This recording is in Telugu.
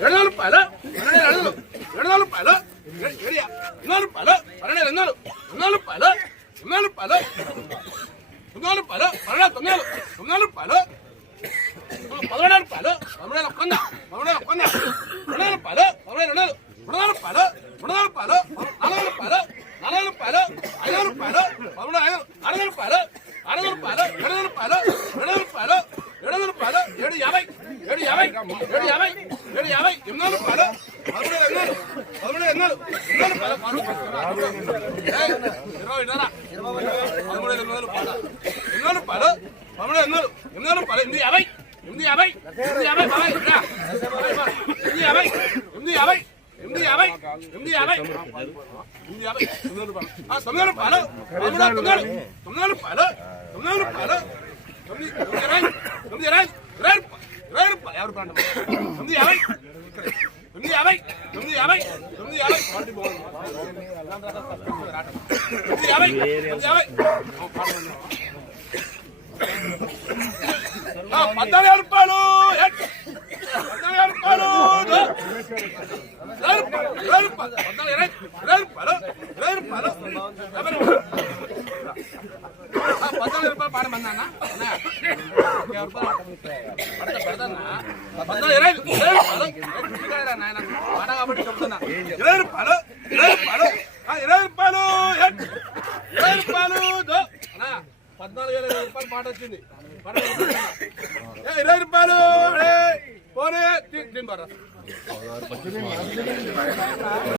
7 రూపాయలు 7 రూపాయలు 4 రూపాయలు 12 4 రూపాయలు 4 రూపాయలు 9 రూపాయలు 9 రూపాయలు 17 రూపాయలు 13 కొంద 13 కొంద 2 రూపాయలు 22 3 రూపాయలు 3 రూపాయలు 4 రూపాయలు 4 రూపాయలు 5 రూపాయలు 13 6 రూపాయలు 6 రూపాయలు 7 రూపాయలు 7 రూపాయలు 7 రూపాయలు 750 750 8 రూపాయలు 13 పాట వచ్చింది 20 రూపాయలు పోనే